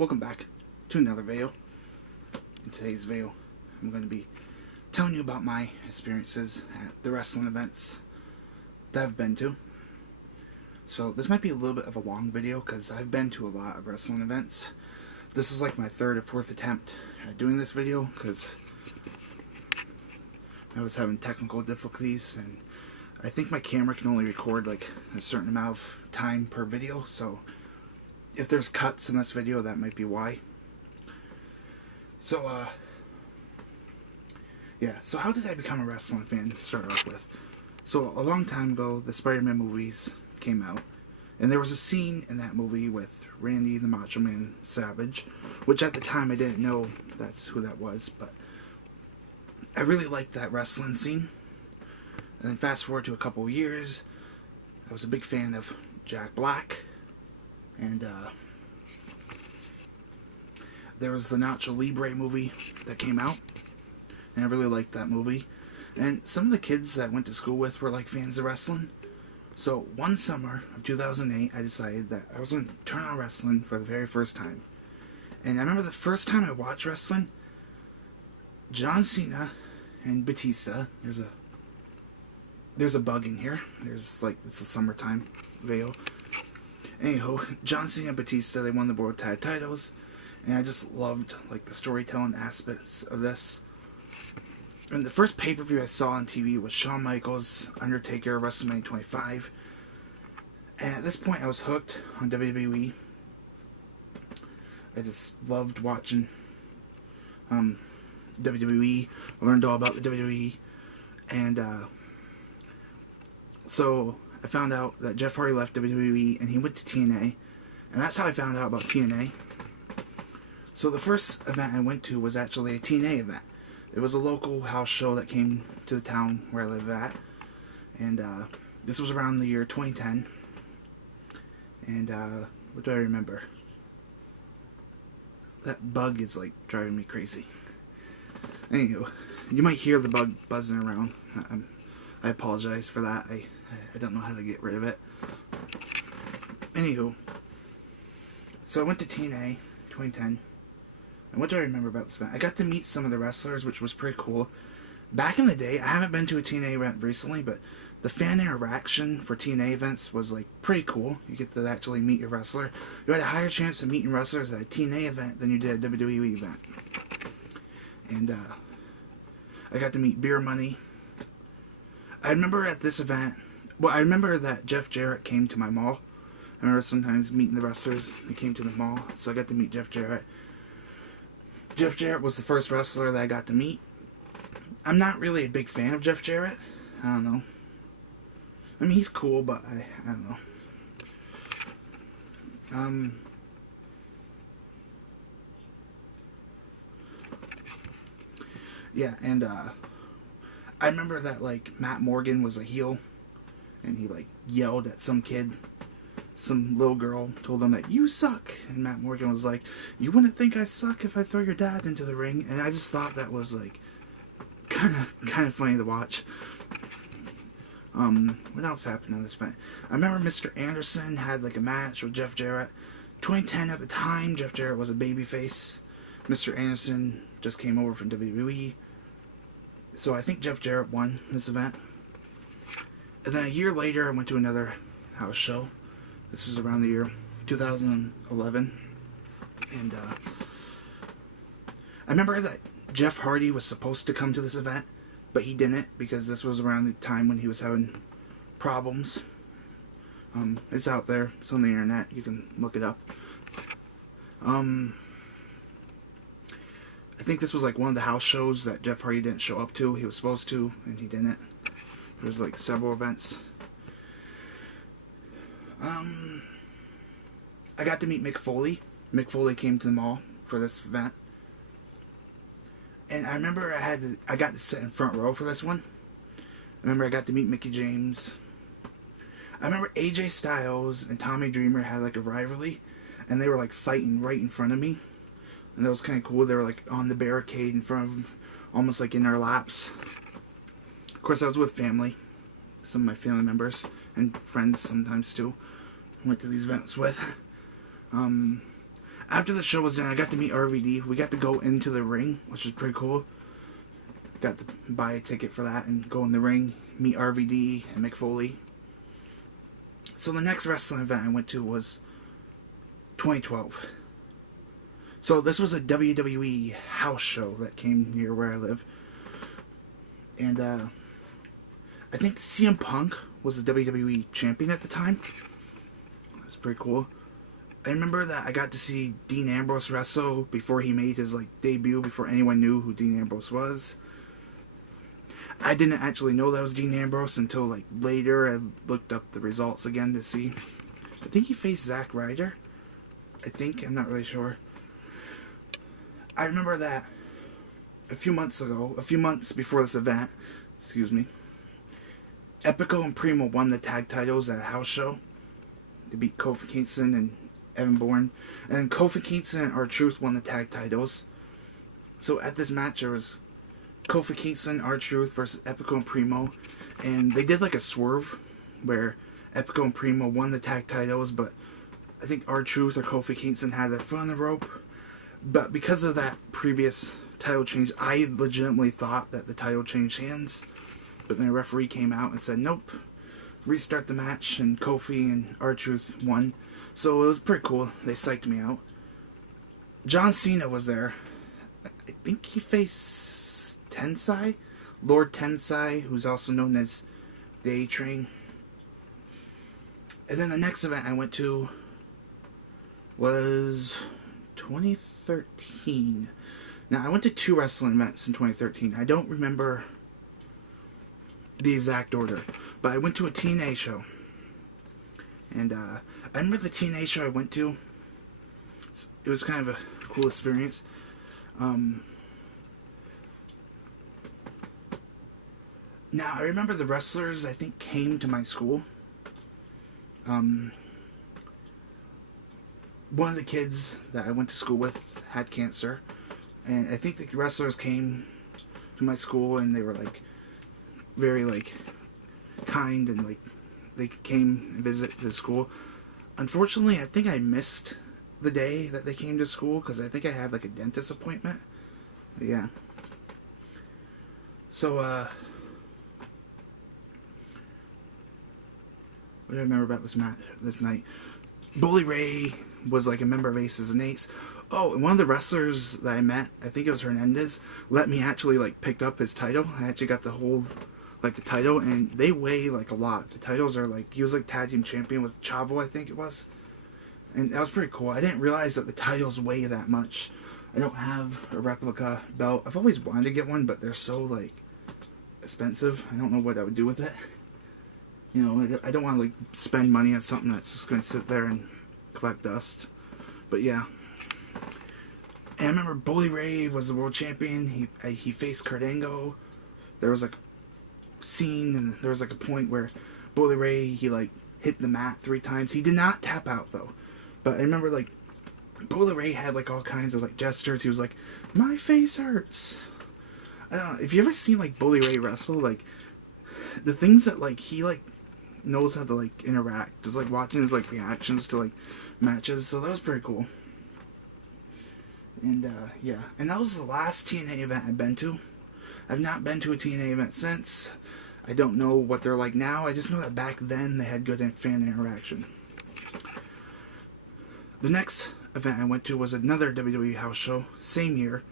welcome back to another video. In today's video, I'm going to be telling you about my experiences at the wrestling events that I've been to. So this might be a little bit of a long video because I've been to a lot of wrestling events. This is like my third or fourth attempt at doing this video because I was having technical difficulties, and I think my camera can only record like a certain amount of time per video, so if there's cuts in this video, that might be why. So, yeah, so how did I become a wrestling fan to start off with? So, a long time ago, the Spider-Man movies came out, and there was a scene in that movie with Randy the Macho Man Savage, which at the time I didn't know that's who that was, but I really liked that wrestling scene. And then fast forward to a couple of years, I was a big fan of Jack Black. And there was the Nacho Libre movie that came out, and I really liked that movie. And some of the kids that I went to school with were like fans of wrestling. So one summer of 2008, I decided that I was going to turn on wrestling for the very first time. And I remember the first time I watched wrestling, John Cena and Batista. There's a bug in here. There's like, it's a summertime video. Anyhow, John Cena and Batista, they won the World Tag Titles, and I just loved like the storytelling aspects of this. And the first pay-per-view I saw on TV was Shawn Michaels, Undertaker, WrestleMania 25. And at this point, I was hooked on WWE. I just loved watching WWE. I learned all about the WWE, and so I found out that Jeff Hardy left WWE and he went to TNA, and that's how I found out about TNA. So the first event I went to was actually a TNA event. It was a local house show that came to the town where I live at, and this was around the year 2010. And what do I remember? That bug is like driving me crazy. Anywho, you might hear the bug buzzing around. I apologize for that. I don't know how to get rid of it. Anywho, so I went to TNA 2010. And what do I remember about this event? I got to meet some of the wrestlers, which was pretty cool. Back in the day, I haven't been to a TNA event recently, but the fan interaction for TNA events was like pretty cool. You get to actually meet your wrestler. You had a higher chance of meeting wrestlers at a TNA event than you did at a WWE event. And I got to meet Beer Money. I remember at this event, well, I remember that Jeff Jarrett came to my mall. I remember sometimes meeting the wrestlers. They came to the mall, so I got to meet Jeff Jarrett. Jeff Jarrett was the first wrestler that I got to meet. I'm not really a big fan of Jeff Jarrett. I don't know. I mean, he's cool, but I don't know. Yeah, and I remember that like Matt Morgan was a heel, and he like yelled at some kid. Some little girl told him that you suck, and Matt Morgan was like, "You wouldn't think I suck if I throw your dad into the ring." And I just thought that was like kind of funny to watch. What else happened on this event? I remember Mr. Anderson had like a match with Jeff Jarrett. 2010 at the time, Jeff Jarrett was a babyface. Mr. Anderson just came over from WWE. So I think Jeff Jarrett won this event. And then a year later, I went to another house show. This was around the year 2011. And I remember that Jeff Hardy was supposed to come to this event, but he didn't because this was around the time when he was having problems. It's out there. It's on the internet. You can look it up. I think this was like one of the house shows that Jeff Hardy didn't show up to. He was supposed to, and he didn't. There was like several events. I got to meet Mick Foley. Mick Foley came to the mall for this event. And I remember I got to sit in front row for this one. I remember I got to meet Mickie James. I remember AJ Styles and Tommy Dreamer had like a rivalry, and they were like fighting right in front of me. And that was kind of cool. They were like on the barricade in front of them, almost like in our laps. Of course, I was with family. Some of my family members and friends sometimes too. I went to these events with. After the show was done, I got to meet RVD. We got to go into the ring, which was pretty cool. Got to buy a ticket for that and go in the ring, meet RVD and Mick Foley. So the next wrestling event I went to was 2012. So this was a WWE house show that came near where I live. And I think CM Punk was the WWE champion at the time. It was pretty cool. I remember that I got to see Dean Ambrose wrestle before he made his debut, before anyone knew who Dean Ambrose was. I didn't actually know that was Dean Ambrose until later. I looked up the results again to see. I think he faced Zack Ryder. I'm not really sure. I remember that a few months before this event, Epico and Primo won the tag titles at a house show. They beat Kofi Kingston and Evan Bourne. And then Kofi Kingston and R-Truth won the tag titles. So at this match, there was Kofi Kingston, R-Truth versus Epico and Primo. And they did a swerve where Epico and Primo won the tag titles, but I think R-Truth or Kofi Kingston had their foot on the rope. But because of that previous title change, I legitimately thought that the title changed hands. But then the referee came out and said, nope, restart the match, and Kofi and R-Truth won. So it was pretty cool. They psyched me out. John Cena was there. I think he faced Tensai, Lord Tensai, who's also known as the A-Train. And then the next event I went to was 2013. Now, I went to 2 wrestling events in 2013. I don't remember the exact order, but I went to a TNA show. And I remember the TNA show I went to. It was kind of a cool experience. Now, I remember the wrestlers, I think, came to my school. One of the kids that I went to school with had cancer. And I think the wrestlers came to my school and they were very kind, and they came and visited the school. Unfortunately, I think I missed the day that they came to school because I think I had a dentist appointment. But yeah. So what do I remember about this night? Bully Ray was a member of Aces and Eights. Oh, and one of the wrestlers that I met, I think it was Hernandez, let me actually pick up his title. I actually got the whole a title, and they weigh a lot. The titles are he was tag team champion with Chavo, I think it was, and that was pretty cool. I didn't realize that the titles weigh that much. I don't have a replica belt. I've always wanted to get one, but they're so expensive. I don't know what I would do with it. You know, I don't want to spend money on something that's just going to sit there and collect dust. But yeah. And I remember Bully Ray was the world champion. He faced Kurt Angle. There was scene, and there was a point where Bully Ray, he hit the mat 3 times. He did not tap out though. But I remember Bully Ray had all kinds of gestures. He was my face hurts. I don't know if you ever seen Bully Ray wrestle, the things that he knows how to interact, just watching his reactions to matches. So that was pretty cool. And yeah, and that was the last TNA event I've been to. I've not been to a TNA event since. I don't know what they're like now. I just know that back then they had good fan interaction. The next event I went to was another WWE house show, same year.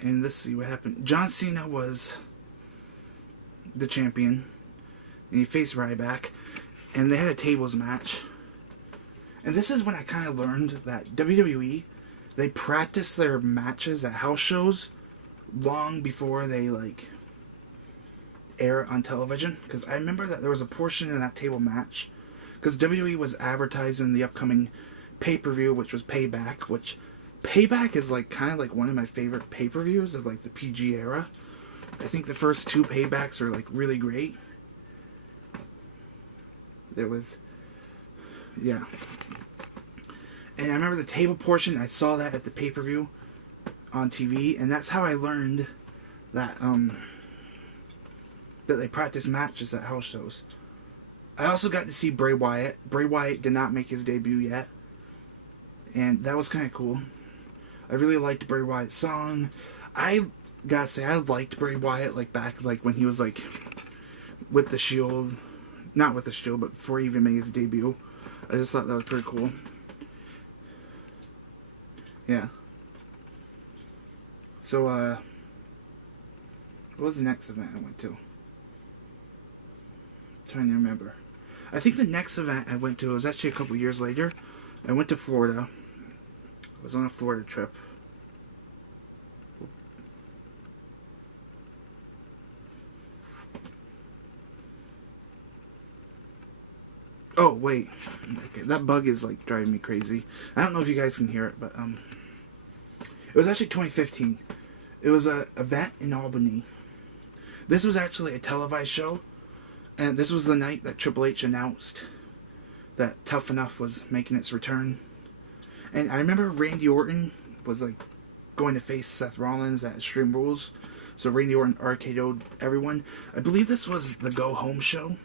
And let's see what happened. John Cena was the champion, and he faced Ryback, and they had a tables match. And this is when I kind of learned that WWE, they practice their matches at house shows long before they air on television. Because I remember that there was a portion in that table match, because WWE was advertising the upcoming pay-per-view, which was Payback, which Payback is kind of one of my favorite pay-per-views of the PG era. I think the first 2 Paybacks are really great. There was, yeah. And I remember the table portion, I saw that at the pay-per-view on TV, and that's how I learned that that they practice matches at house shows. I also got to see Bray Wyatt. Bray Wyatt did not make his debut yet. and that was kind of cool. I really liked Bray Wyatt's song. I gotta say, I liked Bray Wyatt like back like when he was like with the Shield, not with the Shield, but before he even made his debut. I just thought that was pretty cool. Yeah. So what was the next event I went to? I'm trying to remember. I think the next event I went to was actually a couple years later. I went to Florida. I was on a Florida trip. Oh, wait. Okay, that bug is like driving me crazy. I don't know if you guys can hear it, but it was actually 2015. It was a event in Albany. This was actually a televised show, and this was the night that Triple H announced that Tough Enough was making its return. And I remember Randy Orton was like going to face Seth Rollins at Extreme Rules. So Randy Orton RKO'd everyone. I believe this was the Go Home show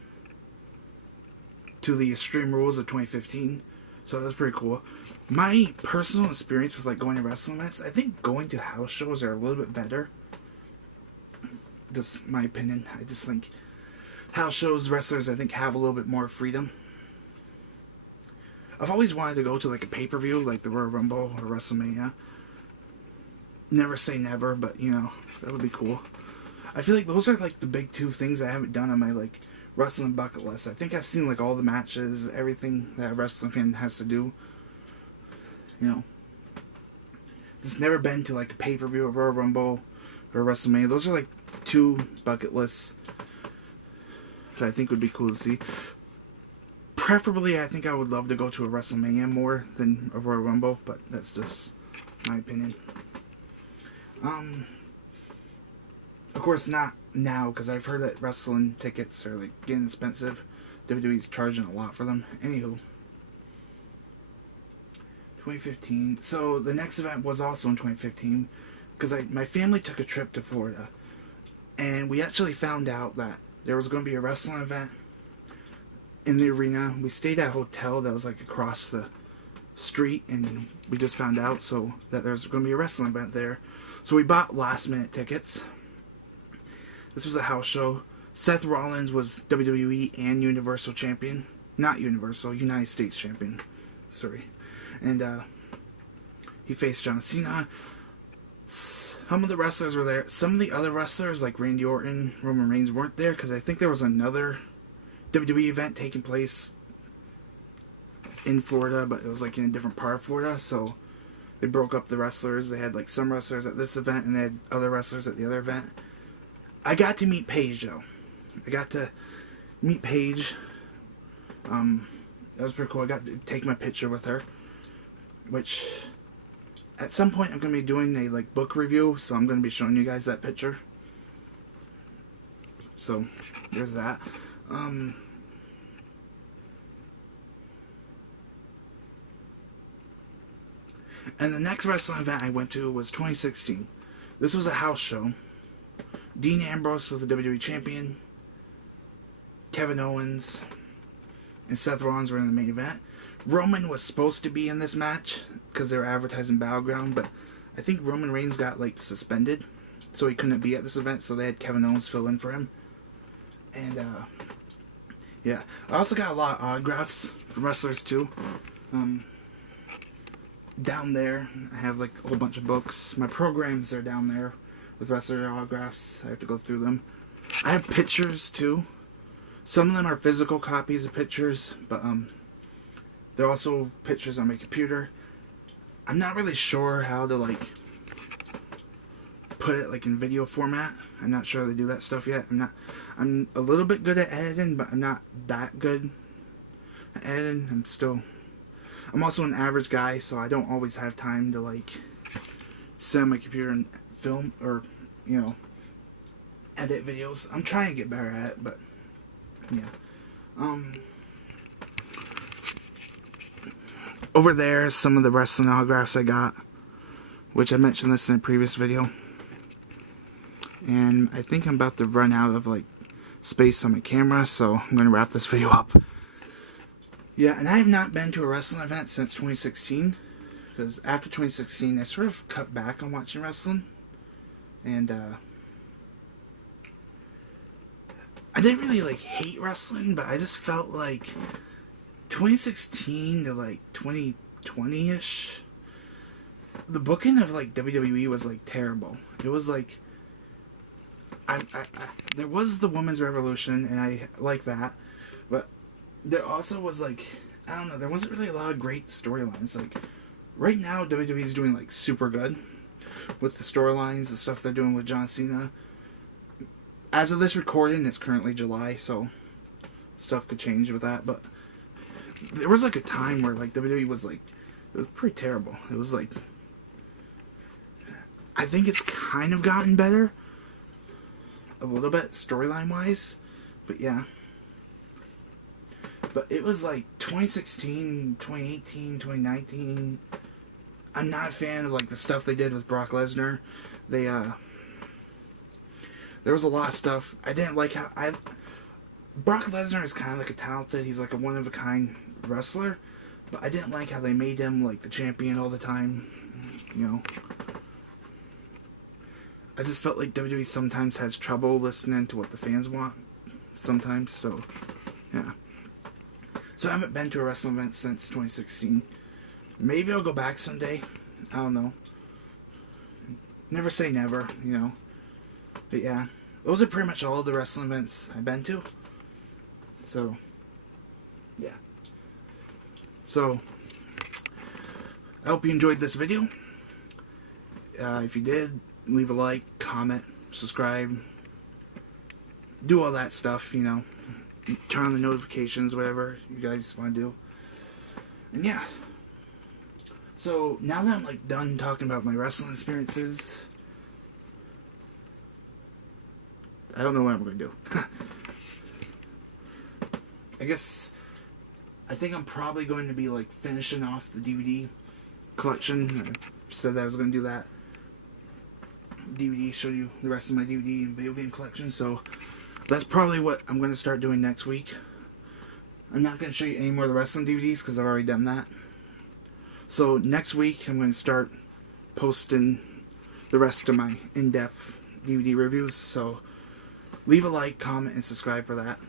to the Extreme Rules of 2015. So that was pretty cool. My personal experience with like going to wrestling events, I think going to house shows are a little bit better. Just my opinion. I just think house shows, wrestlers, I think have a little bit more freedom. I've always wanted to go to like a pay-per-view, like the Royal Rumble or WrestleMania. Never say never, but you know, that would be cool. I feel like those are like the big two things I haven't done on my like wrestling bucket list. I think I've seen like all the matches, everything that a wrestling fan has to do. You know, just never been to like a pay-per-view, or Royal Rumble, or WrestleMania. Those are like two bucket lists that I think would be cool to see. Preferably, I think I would love to go to a WrestleMania more than a Royal Rumble, but that's just my opinion. Of course not now, because I've heard that wrestling tickets are like getting expensive. WWE's charging a lot for them. Anywho, 2015. So the next event was also in 2015, because my family took a trip to Florida, and we actually found out that there was going to be a wrestling event in the arena. We stayed at a hotel that was like across the street, and we just found out so that there's going to be a wrestling event there. So we bought last minute tickets. This was a house show. Seth Rollins was WWE and Universal Champion. Not Universal, United States Champion. Sorry. And he faced John Cena. Some of the wrestlers were there. Some of the other wrestlers, like Randy Orton, Roman Reigns, weren't there, because I think there was another WWE event taking place in Florida, but it was like in a different part of Florida, so they broke up the wrestlers. They had like some wrestlers at this event, and they had other wrestlers at the other event. I got to meet Paige, though. I got to meet Paige. That was pretty cool. I got to take my picture with her, which at some point I'm going to be doing a like book review, so I'm going to be showing you guys that picture. So there's that. And the next wrestling event I went to was 2016. This was a house show. Dean Ambrose was the WWE Champion. Kevin Owens and Seth Rollins were in the main event. Roman was supposed to be in this match because they were advertising Battleground, but I think Roman Reigns got like suspended, so he couldn't be at this event, so they had Kevin Owens fill in for him. And yeah, I also got a lot of autographs from wrestlers too. Down there, I have like a whole bunch of books. My programs are down there with wrestler autographs. I have to go through them. I have pictures too. Some of them are physical copies of pictures, but they're also pictures on my computer. I'm not really sure how to like put it like in video format. I'm not sure how to do that stuff yet. I'm a little bit good at editing, but I'm not that good at editing. I'm also an average guy, so I don't always have time to like sit on my computer and film or, you know, edit videos. I'm trying to get better at it, but yeah. Over there is some of the wrestling autographs I got, which I mentioned this in a previous video. And I think I'm about to run out of like space on my camera, so I'm going to wrap this video up. Yeah, and I have not been to a wrestling event since 2016. because after 2016, I sort of cut back on watching wrestling, and I didn't really like hate wrestling, but I just felt like 2016 to like 2020-ish, the booking of like WWE was like terrible. It was like there was the Women's Revolution, and I like that, but there also was like, I don't know, there wasn't really a lot of great storylines. Like right now, WWE is doing like super good with the storylines, the stuff they're doing with John Cena. As of this recording, it's currently July, so stuff could change with that. But there was like a time where like WWE was like, it was pretty terrible. It was like, I think it's kind of gotten better a little bit storyline wise, but yeah. But it was like 2016, 2018, 2019. I'm not a fan of like the stuff they did with Brock Lesnar. They there was a lot of stuff I didn't like. Brock Lesnar is kind of like a talented, he's like a one of a kind wrestler, but I didn't like how they made him like the champion all the time. You know, I just felt like WWE sometimes has trouble listening to what the fans want sometimes. So yeah. So I haven't been to a wrestling event since 2016. Maybe I'll go back someday. I don't know. Never say never, you know. But yeah, those are pretty much all the wrestling events I've been to. So, yeah. So, I hope you enjoyed this video. If you did, leave a like, comment, subscribe. Do all that stuff, you know. Turn on the notifications, whatever you guys want to do. And yeah. So, now that I'm like done talking about my wrestling experiences, I don't know what I'm going to do. I think I'm probably going to be like finishing off the DVD collection. I said that I was going to do that. DVD, show you the rest of my DVD and video game collection. So that's probably what I'm going to start doing next week. I'm not going to show you any more of the wrestling DVDs because I've already done that. So next week I'm going to start posting the rest of my in-depth DVD reviews. So leave a like, comment, and subscribe for that.